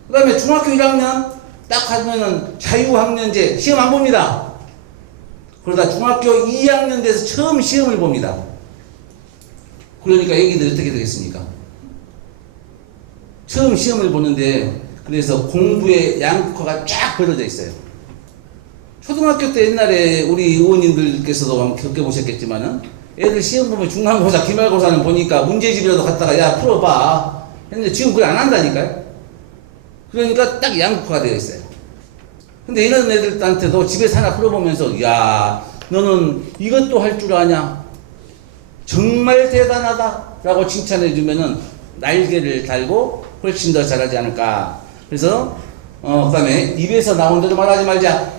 그 다음에 중학교 1학년 딱 가면은 자유학년제 시험 안 봅니다. 그러다 중학교 2학년 돼서 처음 시험을 봅니다. 그러니까 애기들이 어떻게 되겠습니까? 처음 시험을 보는데, 그래서 공부의 양극화가 쫙 벌어져 있어요. 초등학교 때 옛날에 우리 의원님들께서도 한번 겪어보셨겠지만은, 애들 시험 보면 중간고사, 기말고사는 보니까 문제집이라도 갖다가 야 풀어봐 했는데 지금 그걸 안 한다니까요. 그러니까 딱 양극화가 되어 있어요. 근데 이런 애들한테도 집에서 하나 풀어보면서, 야 너는 이것도 할 줄 아냐, 정말 대단하다 라고 칭찬해 주면은 날개를 달고 훨씬 더 잘하지 않을까. 그래서 그 다음에 입에서 나온 대로 말하지 말자.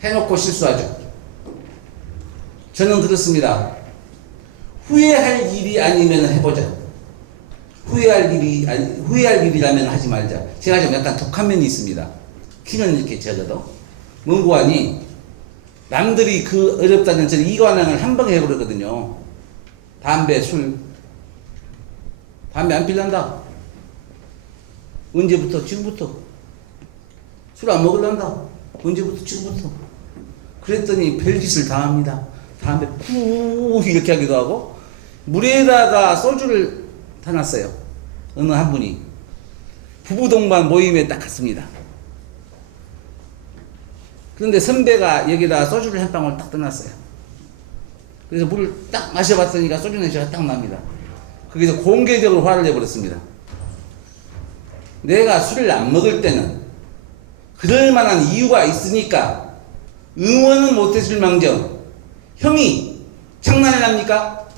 해놓고 실수하죠. 저는 그렇습니다. 후회할 일이 아니면 해보자. 후회할 일이라면 하지 말자. 제가 좀 약간 독한 면이 있습니다. 키는 이렇게 적어도. 문구안이 남들이 그 어렵다는 저는 이관왕을 한 방에 해버리거든요. 담배, 술. 담배 안 필란다. 언제부터? 지금부터. 술 안 먹을란다. 언제부터? 지금부터. 그랬더니 별짓을 다 합니다. 담배 푹 이렇게 하기도 하고, 물에다가 소주를 타놨어요. 어느 한 분이. 부부 동반 모임에 딱 갔습니다. 그런데 선배가 여기다 소주를 한 방울 딱 떠났어요. 그래서 물을 딱 마셔봤더니 소주 냄새가 딱 납니다. 거기서 공개적으로 화를 내버렸습니다. 내가 술을 안 먹을 때는 그럴 만한 이유가 있으니까 응원은 못해줄 망정, 형이 장난을 합니까?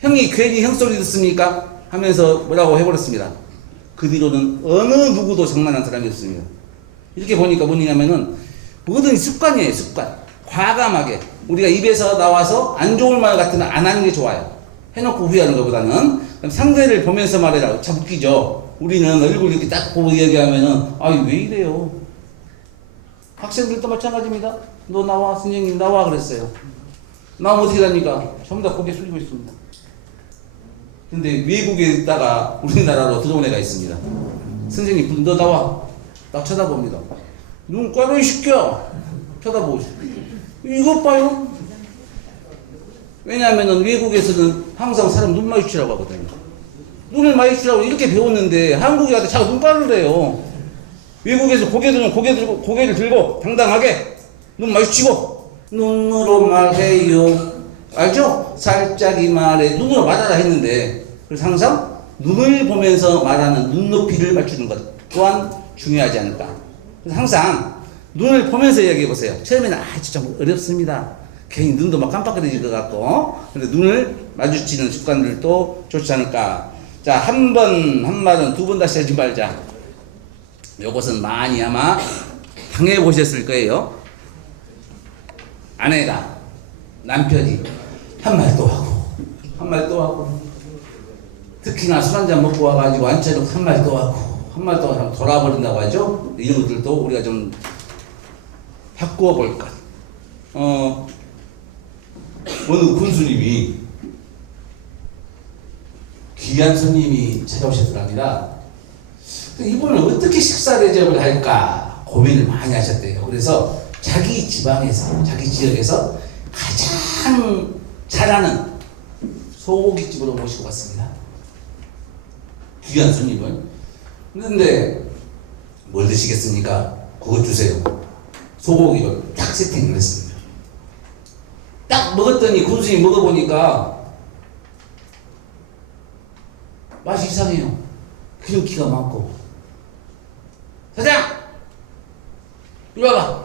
형이 괜히 형 소리 듣습니까? 하면서 뭐라고 해버렸습니다. 그 뒤로는 어느 누구도 장난한 사람이 없습니다. 이렇게 보니까 뭐냐면은 뭐든 습관이에요. 습관. 과감하게 우리가 입에서 나와서 안 좋은 말 같으면 안 하는 게 좋아요. 해놓고 후회하는 것보다는. 그럼 상대를 보면서 말해라. 참 웃기죠. 우리는 얼굴 이렇게 딱 보고 얘기하면은 아이 왜 이래요. 학생들도 마찬가지입니다. 너 나와, 선생님 나와 그랬어요. 나오면 어떻게 됩니까? 전부 다 고개 숙이고 있습니다. 근데 외국에 있다가 우리나라로 들어온 애가 있습니다. 선생님 너 나와. 딱 쳐다봅니다. 눈 까로 시켜. 쳐다보고 이것 봐요. 왜냐하면 외국에서는 항상 사람 눈 마주치라고 하거든요. 눈을 마주치라고 이렇게 배웠는데 한국에 와서 자꾸 눈 까르래요. 외국에서 고개를 들고 당당하게 눈 마주치고 눈으로 말해요. 알죠? 살짝이 말해 눈으로 말하라 했는데 그래서 항상 눈을 보면서 말하는 눈높이를 맞추는 것 또한 중요하지 않을까. 그래서 항상 눈을 보면서 이야기해 보세요. 처음에는 좀 어렵습니다. 괜히 눈도 막 깜빡거리질 것 같고. 근데 눈을 마주치는 습관들도 좋지 않을까. 자, 한 말은 두 번 다시 하지 말자. 요것은 많이 아마 당해 보셨을 거예요. 아내가 남편이 한 말 또 하고 한 말 또 하고 특히나 술 한잔 먹고 와가지고 앉혀놓고 한 말 또 하고 한 말 또 하고 돌아버린다고 하죠. 이런 것들도 우리가 좀 바꾸어 볼 것. 어느 군수님이 귀한 손님이 찾아오셨더랍니다. 이분을 어떻게 식사 대접을 할까 고민을 많이 하셨대요. 그래서 자기 지방에서, 자기 지역에서 가장 잘하는 소고기집으로 모시고 갔습니다. 귀한 손님을. 그런데 뭘 드시겠습니까? 그것 주세요. 소고기를 딱 세팅을 했습니다. 딱 먹었더니 군수님이 먹어보니까 맛이 이상해요. 기름기가 많고. 사장! 이리 와봐.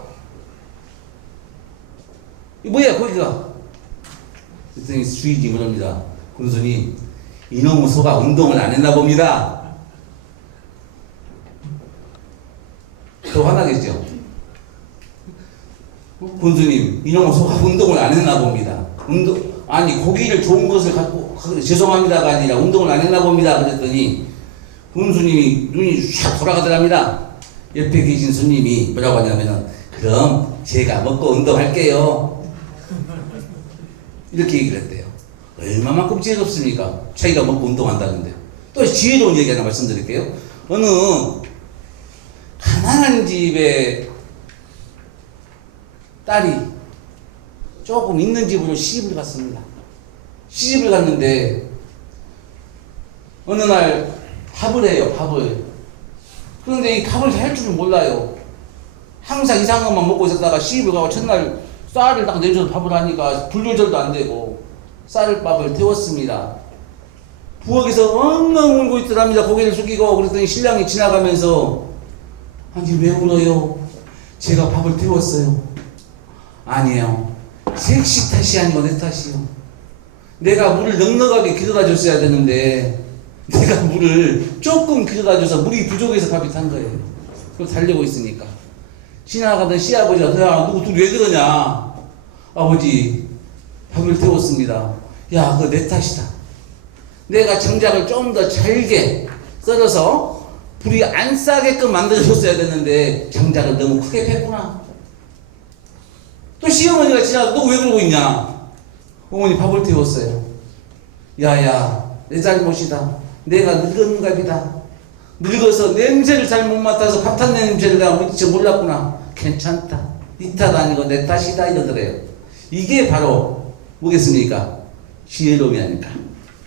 이 뭐야 고기가? 그랬더니 주인이 그럽니다. 군수님 이놈의 소가 운동을 안 했나 봅니다. 더 화나겠죠? 군수님 이놈의 소가 운동을 안 했나 봅니다. 아니 고기를 좋은 것을 갖고 죄송합니다가 아니라 운동을 안 했나 봅니다. 그랬더니 군수님이 눈이 샥 돌아가더랍니다. 옆에 계신 손님이 뭐라고 하냐면은 그럼 제가 먹고 운동할게요. 이렇게 얘기를 했대요. 얼마만큼 지혜롭습니까? 자기가 먹고 운동한다는데. 또 지혜로운 얘기 하나 말씀드릴게요. 어느 가난한 집에 딸이 조금 있는 집으로 시집을 갔습니다. 시집을 갔는데 어느 날 밥을 해요. 밥을. 그런데 이 밥을 할 줄은 몰라요. 항상 이상한 것만 먹고 있었다가 시집을 가고 첫날 쌀을 딱 내줘서 밥을 하니까 불 조절도 안 되고 쌀밥을 태웠습니다. 부엌에서 엉엉 울고 있더랍니다. 고개를 숙이고. 그랬더니 신랑이 지나가면서 아니 왜 울어요? 제가 밥을 태웠어요. 아니에요. 색시 탓이 아니고 내 탓이요. 내가 물을 넉넉하게 기르다 줬어야 되는데 내가 물을 조금 기르다 줘서 물이 부족해서 밥이 탄 거예요. 그걸 달래고 있으니까. 지나가던 시아버지가 야 누구 둘이 왜 그러냐. 아버지 밥을 태웠습니다. 야 그거 내 탓이다. 내가 장작을 좀 더 잘게 썰어서 불이 안 싸게끔 만들어줬어야 되는데 장작을 너무 크게 폈구나. 또 시어머니가 지나가서 너 왜 그러고 있냐. 어머니 밥을 태웠어요. 야야 내 잘못이다. 내가 늙은갑이다. 늙어서 냄새를 잘 못 맡아서 밥 탄 냄새를 내가 미처 몰랐구나. 괜찮다. 네 탓 아니고 내 탓이다 이러더래요. 이게 바로 뭐겠습니까? 지혜로움이 아닐까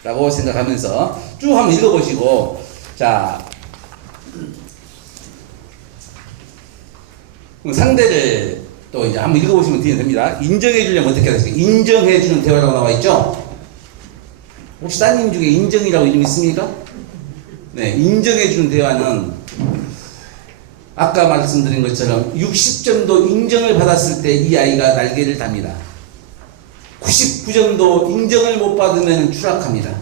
라고 생각하면서 쭉 한번 읽어보시고. 자, 상대를 또 이제 한번 읽어보시면 됩니다. 인정해 주려면 어떻게 해야 되겠습니까? 인정해 주는 대화라고 나와 있죠? 혹시 따님 중에 인정이라고 이름 있습니까? 네, 인정해 주는 대화는 아까 말씀드린 것처럼 60점도 인정을 받았을 때 이 아이가 날개를 답니다. 99점도 인정을 못 받으면 추락합니다.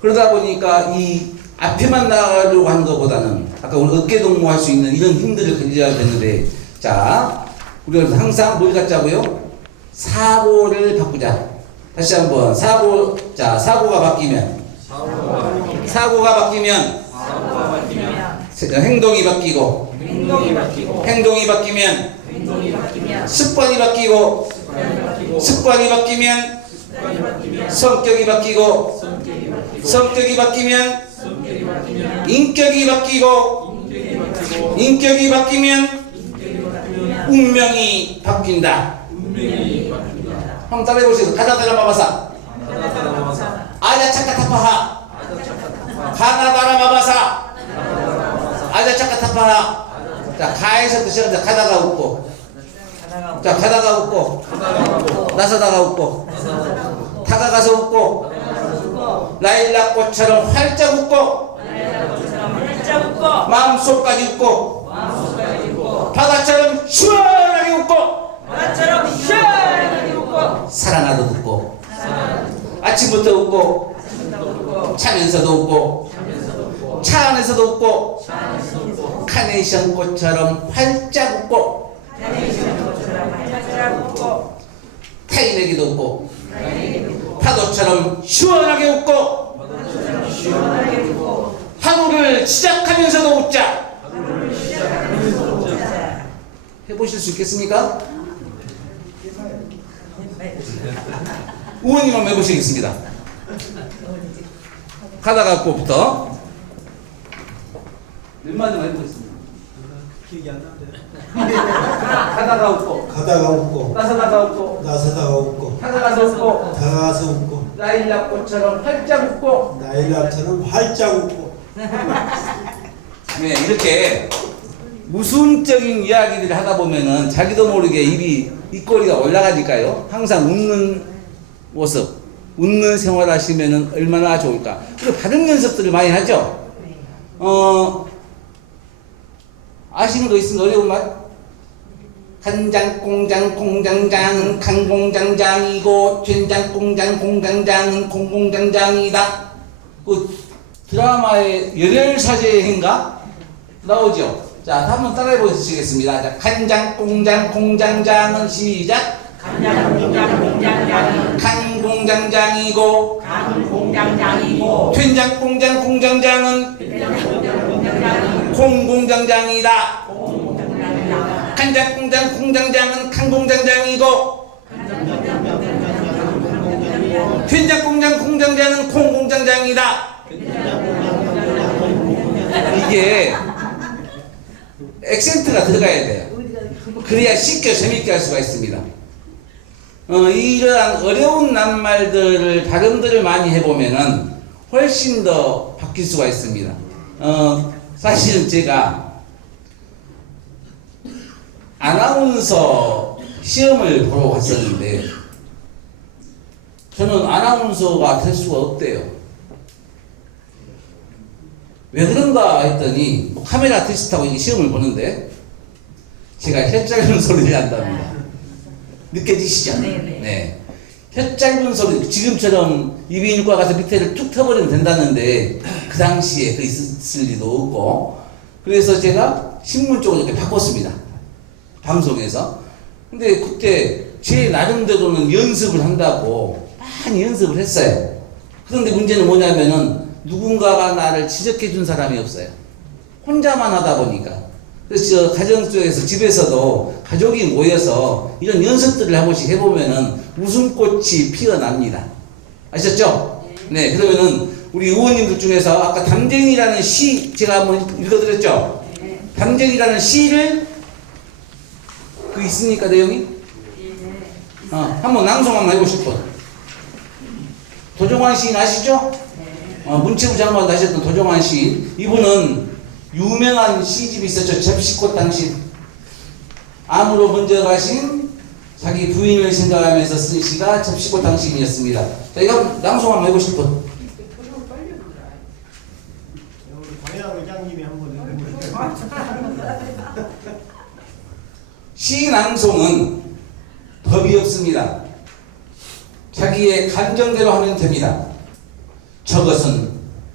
그러다 보니까 이 앞에만 나가려고 하는 것보다는 아까 우리 어깨 동무할 수 있는 이런 힘들을 가져야 되는데, 자, 우리가 항상 뭘 갖자고요? 사고를 바꾸자. 다시 한번 사고가 바뀌면 행동이 바뀌고 행동이 바뀌면 습관이 바뀌고 습관이 바뀌면 성격이 바뀌고 성격이 바뀌면 인격이 바뀌고 인격이 바뀌면 운명이 바뀐다. 한번 따라해 보시죠. 가다다라 마바사 아자차카타파하 가나다라 마바사 아자차카타파하. 자, 가에서부터 시작합니다. 가다가 웃고, 자, 가다가 웃고, 나서다가 웃고, 다가가서 웃고, 라일락꽃처럼 활짝 웃고, 마음속까지 웃고, 바다처럼 시원하게 웃고, 사랑하듯 웃고, 아침부터 웃고, 자면서도 웃고, 차 안에서도 웃고, 카네이션 꽃처럼 활짝 웃고, 타인에게도 웃고, 파도처럼 시원하게 웃고, 하루를 시작하면서도 웃자. 해보실 수 있겠습니까? 우원님 한번 해보시겠습니다. 가다가 꽃부터 몇 마디만 해보겠습니다. 기억이 안 나는데. 가다가 웃고, 가다가 웃고 나서다가 웃고, 나서다가 웃고 다가가서 웃고, 다가가서 웃고 라일락 꽃처럼 활짝 웃고. 나일락처럼 활짝 웃고. 네, 이렇게 무순적인 이야기들을 하다 보면은 자기도 모르게 입꼬리가 올라가니까요. 항상 웃는 모습, 웃는 생활 하시면은 얼마나 좋을까. 그리고 발음 연습들을 많이 하죠. 아시는 거 있으면 어려운 말? 간장공장 공장장은 간공장장이고 된장공장 공장장은 공공장장이다. 그 드라마의 열혈사제인가 나오죠. 자, 한번 따라해 보시겠습니다. 자, 간장공장 공장장은 시작. 간 공장장이고 된장공장 공장장은 공공장장이다. 간장공장 공장장은 칸공장장이고 된장공장 공장장은 콩공장장이다. 이게 액센트가 들어가야 돼요. 그래야 쉽게 재밌게 할 수가 있습니다. 이러한 어려운 낱말들을 발음들을 많이 해보면은 훨씬 더 바뀔 수가 있습니다. 사실은 제가 아나운서 시험을 보러 갔었는데 저는 아나운서가 될 수가 없대요. 왜 그런가 했더니 카메라 테스트하고 이게 시험을 보는데 제가 혀 짧은 소리를 한답니다. 느껴지시죠? 네. 혀 짧은 소리, 지금처럼 이비인후과 가서 밑에를 쭉 터버리면 된다는데 그 당시에 그 있을 리도 없고, 그래서 제가 신문 쪽으로 이렇게 바꿨습니다. 방송에서. 근데 그때 제 나름대로는 연습을 한다고 많이 연습을 했어요. 그런데 문제는 뭐냐면은 누군가가 나를 지적해 준 사람이 없어요. 혼자만 하다 보니까. 그래서 가정 속에서 집에서도 가족이 모여서 이런 연습들을 한 번씩 해보면은 웃음꽃이 피어납니다. 아셨죠? 네. 그러면은 우리 의원님들 중에서 아까 담쟁이라는 시 제가 한번 읽어드렸죠? 담쟁이라는 시를 그 있습니까 내용이? 한번 낭송 한번 해보실 분. 도종환 시인 아시죠? 문체부 장관 하셨던 도종환 시인. 이분은 유명한 시집이 있었죠. 접시꽃 당신. 암으로 먼저 가신 자기 부인을 생각하면서 쓴 시가 접시꽃 당신이었습니다. 자, 이거 낭송 한번 해보실 분. 우리 방향 의장님이 한번 해보실까요? 시 낭송은 법이 없습니다. 자기의 감정대로 하면 됩니다. 저것은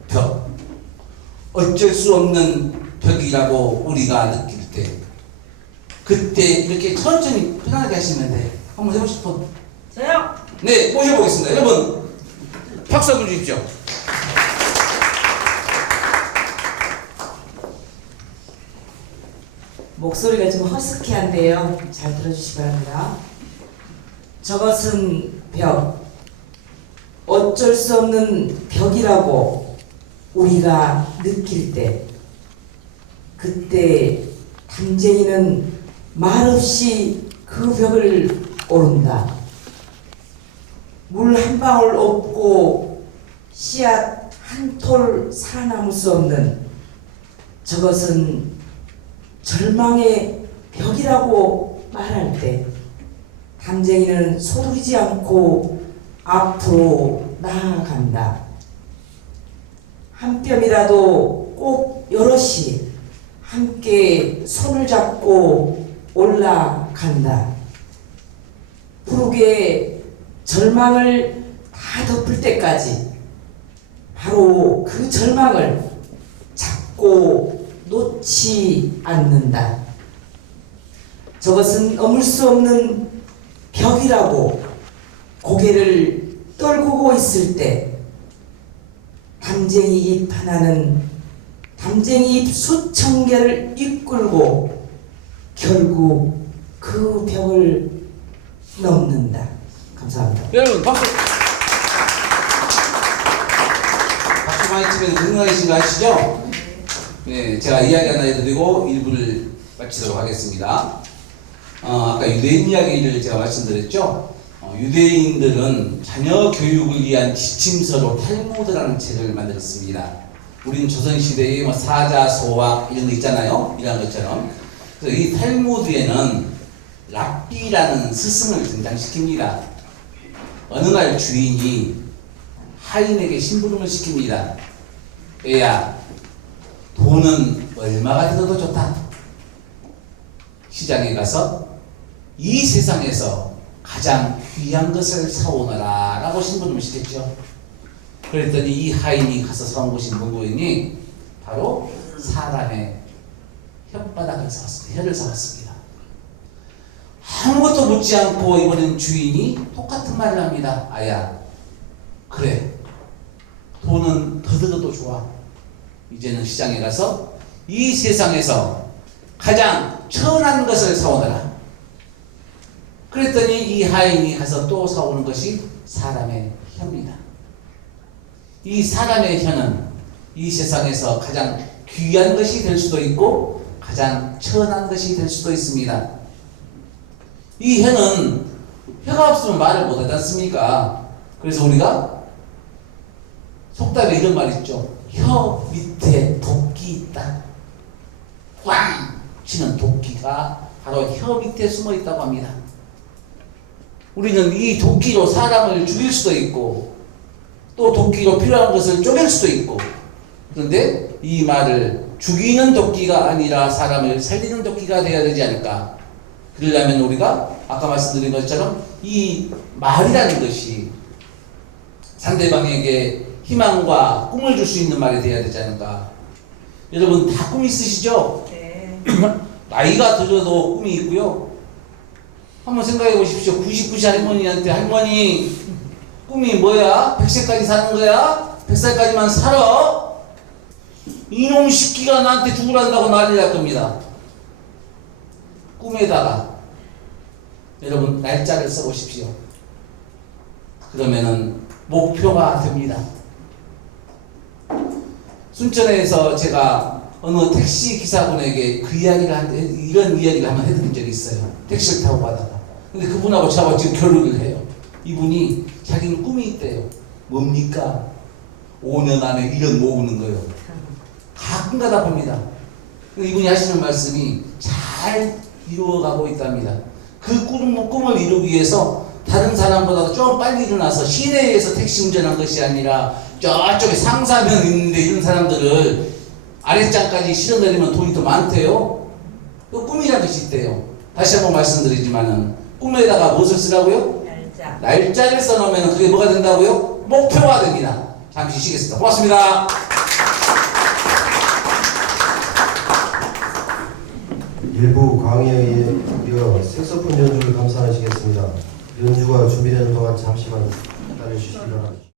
벽, 어쩔 수 없는 벽이라고 우리가 느낄 때, 그때 이렇게 천천히 편안하게 하시면 돼. 한번 해보시죠. 저요. 네, 모셔보겠습니다. 여러분, 박수 한번 주십시오. 목소리가 좀 허스키한데요. 잘 들어주시기 바랍니다. 저것은 벽. 어쩔 수 없는 벽이라고 우리가 느낄 때, 그때 담쟁이는 말없이 그 벽을 오른다. 물 한 방울 없고 씨앗 한 톨 살아남을 수 없는 저것은 절망의 벽이라고 말할 때 담쟁이는 서두르지 않고 앞으로 나아간다. 한 뼘이라도 꼭 여럿이 함께 손을 잡고 올라간다. 푸르게 절망을 다 덮을 때까지 바로 그 절망을 잡고 놓지 않는다. 저것은 넘을 수 없는 벽이라고 고개를 떨구고 있을 때 담쟁이 잎 하나는 담쟁이 잎 수천 개를 이끌고 결국 그 벽을 넘는다. 감사합니다. 여러분, 박수! 박수 많이 치면 건강해진 거 아시죠? 네, 제가 이야기 하나 해드리고 일부를 마치도록 하겠습니다. 아까 유대인 이야기를 제가 말씀드렸죠? 유대인들은 자녀 교육을 위한 지침서로 탈무드라는 책을 만들었습니다. 우리는 조선시대에 사자, 소학 이런 거 있잖아요. 이런 것처럼. 그래서 이 탈무드에는 랍비라는 스승을 등장시킵니다. 어느 날 주인이 하인에게 심부름을 시킵니다. 애야, 돈은 얼마가 들어도 좋다. 시장에 가서 이 세상에서 가장 귀한 것을 사오너라 라고 심부름을 시켰죠. 그랬더니 이 하인이 가서 사온 것이 뭐니? 바로 사람의 혓바닥을 사왔습니다. 혀를 사왔습니다. 아무것도 묻지 않고 이번엔 주인이 똑같은 말을 합니다. 아야, 그래, 돈은 더 들어도 좋아. 이제는 시장에 가서 이 세상에서 가장 천한 것을 사오너라. 그랬더니 이 하인이 가서 또 사오는 것이 사람의 혀입니다. 이 사람의 혀는 이 세상에서 가장 귀한 것이 될 수도 있고 가장 천한 것이 될 수도 있습니다. 이 혀는 혀가 없으면 말을 못하지 않습니까? 그래서 우리가 속담에 이런 말 있죠. 혀 밑에 도끼 있다. 꽝 치는 도끼가 바로 혀 밑에 숨어 있다고 합니다. 우리는 이 도끼로 사람을 죽일 수도 있고 또 도끼로 필요한 것을 쪼갤 수도 있고, 그런데 이 말을 죽이는 도끼가 아니라 사람을 살리는 도끼가 되어야 되지 않을까. 그러려면 우리가 아까 말씀드린 것처럼 이 말이라는 것이 상대방에게 희망과 꿈을 줄 수 있는 말이 되어야 되지 않을까. 여러분 다 꿈 있으시죠? 네. 나이가 들어도 꿈이 있고요. 한번 생각해 보십시오. 99세 할머니한테 할머니 꿈이 뭐야? 100세까지 사는 거야? 100살까지만 살아? 이놈 새끼가 나한테 죽으란다고 난리 날 겁니다. 꿈에다가 여러분 날짜를 써보십시오. 그러면은 목표가 됩니다. 순천에서 제가 어느 택시 기사분에게 그 이야기를 이런 이야기를 한번 해드린 적이 있어요. 택시를 타고 가다가. 근데 그분하고 저하고 지금 결혼을 해요. 이분이 자기는 꿈이 있대요. 뭡니까? 5년 안에 1억 모으는 거요. 가끔 가다 봅니다. 이분이 하시는 말씀이 잘 이루어가고 있답니다. 그 꿈을 이루기 위해서 다른 사람보다 좀 빨리 일어나서 시내에서 택시 운전한 것이 아니라 저쪽에 상사면 있는데 이런 사람들을 아랫장까지 실어내리면 돈이 더 많대요. 그 꿈이라는 것이 있대요. 다시 한번 말씀드리지만은 꿈에다가 무엇을 쓰라고요? 날짜. 날짜를 써놓으면 그게 뭐가 된다고요? 목표가 됩니다. 잠시 쉬겠습니다. 고맙습니다. 일부 강의에 이어 색소폰 연주를 감상하시겠습니다. 연주가 준비되는 동안 잠시만 기다려 주시기 바랍니다.